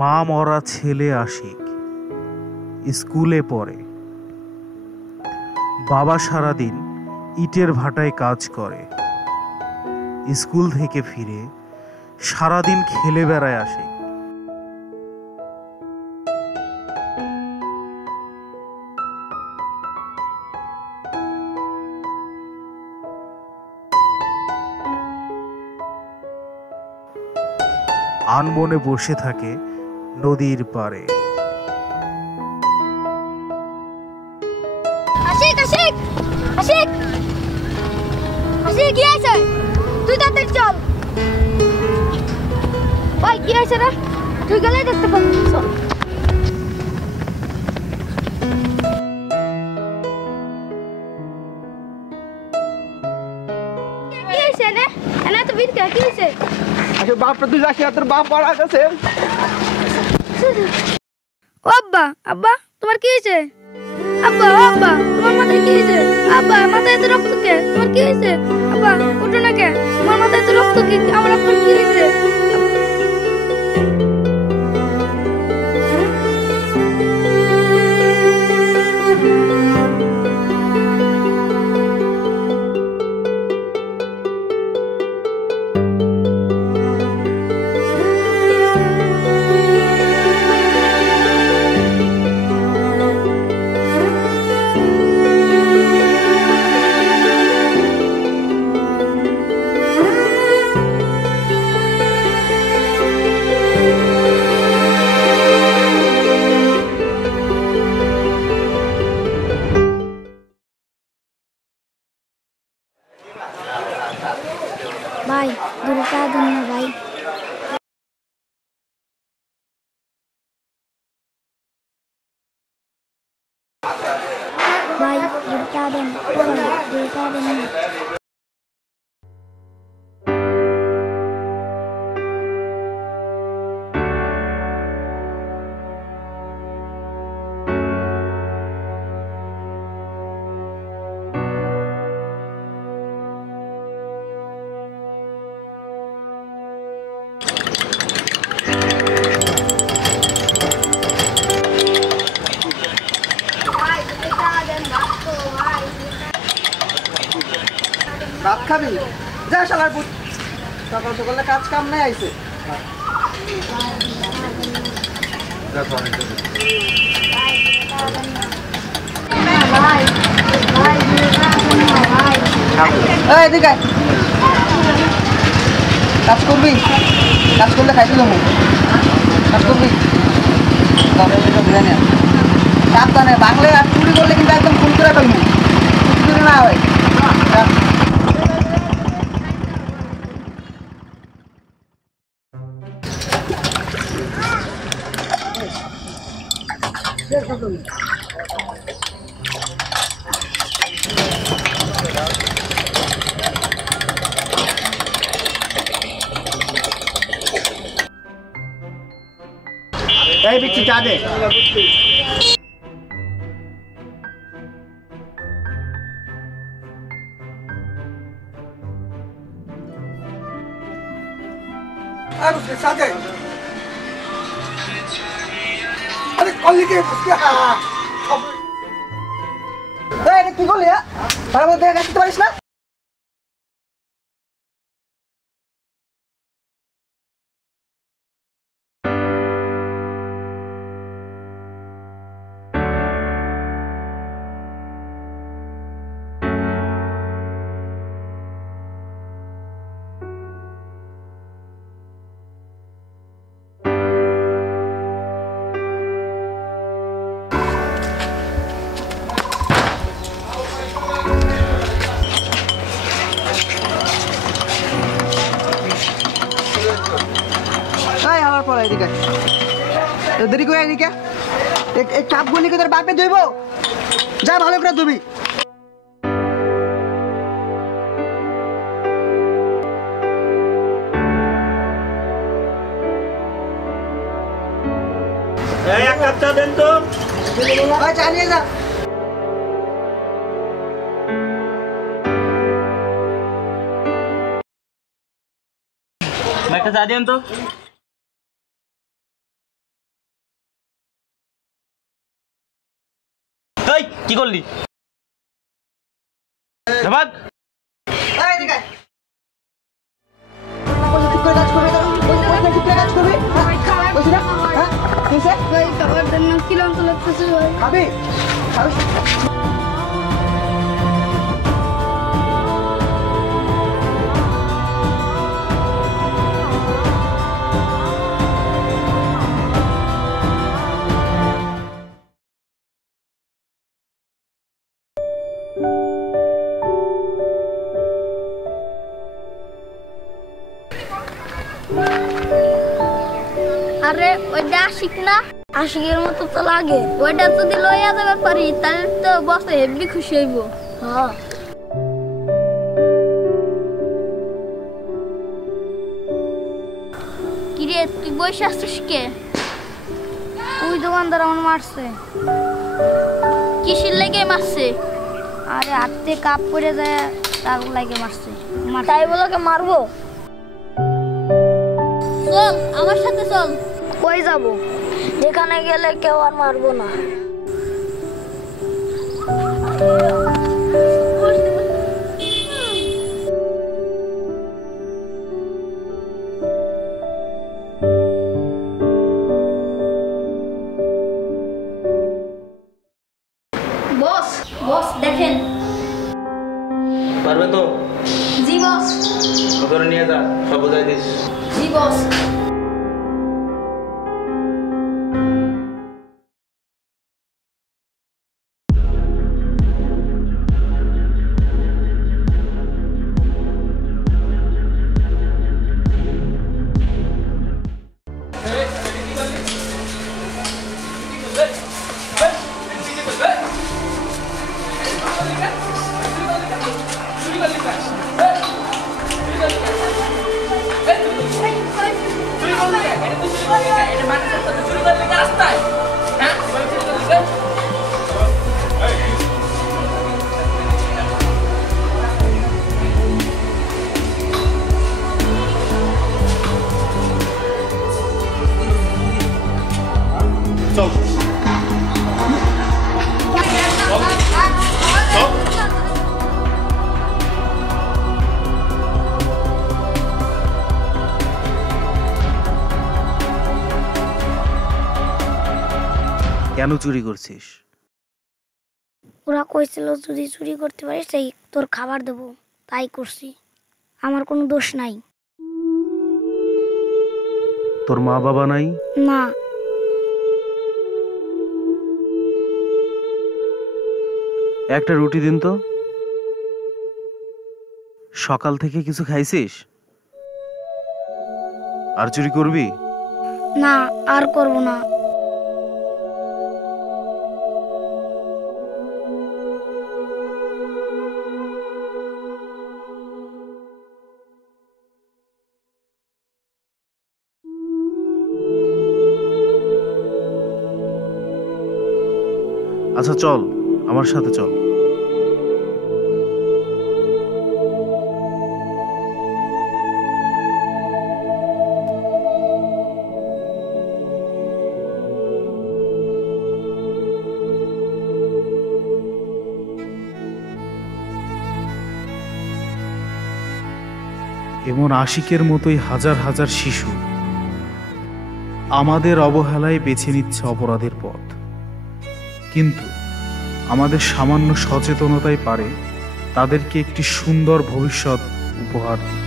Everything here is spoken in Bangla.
মা মরা ছেলে আশিক স্কুলে পড়ে। বাবা সারাদিন ইটের ভাটায় কাজ করে। স্কুল থেকে ফিরে সারাদিন খেলে বেড়ায় আশিক। আনমনে বসে থাকে নদীর পাড়ে। আশিক আশিক আশিক আশিক কি আছে? তুই তাড়াতাড়ি চল। ভাই কি আছে রে? তুই গেলে দেখতে পাবি। চল। কি আছে রে? এনা তো বিট কি আছে? আচ্ছা বাপটা তুই যাস তোর বাপ মারা গেছে। ও আব্বা আব্বা তোমার কি হয়েছে? আব্বা আব্বা তোমার মাথায় কি হয়েছে? আব্বা মাথায় এত রক্ত কে? তোমার কি হয়েছে? আব্বা উঠো না কে? তোমার মাথায় এত রক্ত কি? আমার আপনার কি হয়েছে? ভাই দুটা দিন না ভাই। ভাই দুটা দিন দুটা দিন। ভাত খাবি? যা শালার পুত, সকাল সকালে কাজ কাম নাই আইছে। এই এদিকে আয়। কাজ করবি? কাজ করলে খাইতে দেবো। কাজ করবি? সাবধানে বাংলায় আর চুরি করলে কিন্তু একদম ফুল করে ফেলবো। চুরি না হয়। এই বিচ্ছি চা দে। কি করলি? দেখতে পারিস না? এদিকে দেরি করে এদিকে এই কাপগুলি তোর বাপে ধুইব। যা ভালো করে ধুবি। এক কাপ চা দেন তো। চা নিয়ে যা। একটা চা দিন তো। এই কি করলি? ভাগ। এই দিকে চুপ করে কাজ করবে, চুপ করে কাজ করবে। বসে না, হ্যাঁ কি হয়েছে? ভাই খাবার জন্য ক্লান্ত লাগতেছে ভাই। খাবি খাবি। আরে ওইটা আশিক না, আশিকের মতো তো লাগে। ওইটা যদি লইয়া যাবে পারি তাহলে তো বসে হেভি খুশি হইব। হ্যাঁ কিরে তুই বসে আসছিস কে? ওই দোকানদার আমার মারছে। কিসের লেগে মারছে? আরে হাতে কাপ পড়ে যায় তার লাগে মারছে। তাই বলে কে মারবো? চল আমার সাথে চল। কই যাব? যেখানে গেলে কেউ আর মারবো না। বস বস দেখেন। পারবে তো? জি বস। ধরে নিয়ে যা, সব বুঝাই দিস। জি বস। কেন চুরি করছিস? ওরা কইছিল যদি চুরি করতে পারিস তাই তোর খাবার দেবো, তাই করছি। আমার কোনো দোষ নাই। তোর মা বাবা নাই? না। একটা রুটি দিন তো। সকাল থেকে কিছু খাইছিস? আর চুরি করবি? না আর করব না। আচ্ছা চল, আমার সাথে চল। এমন আশিকের মতোই হাজার হাজার শিশু আমাদের অবহেলায় বেছে নিচ্ছে অপরাধের পথ, কিন্তু আমাদের সামান্য সচেতনতাই পারে তাদেরকে একটি সুন্দর ভবিষ্যৎ উপহার দিতে।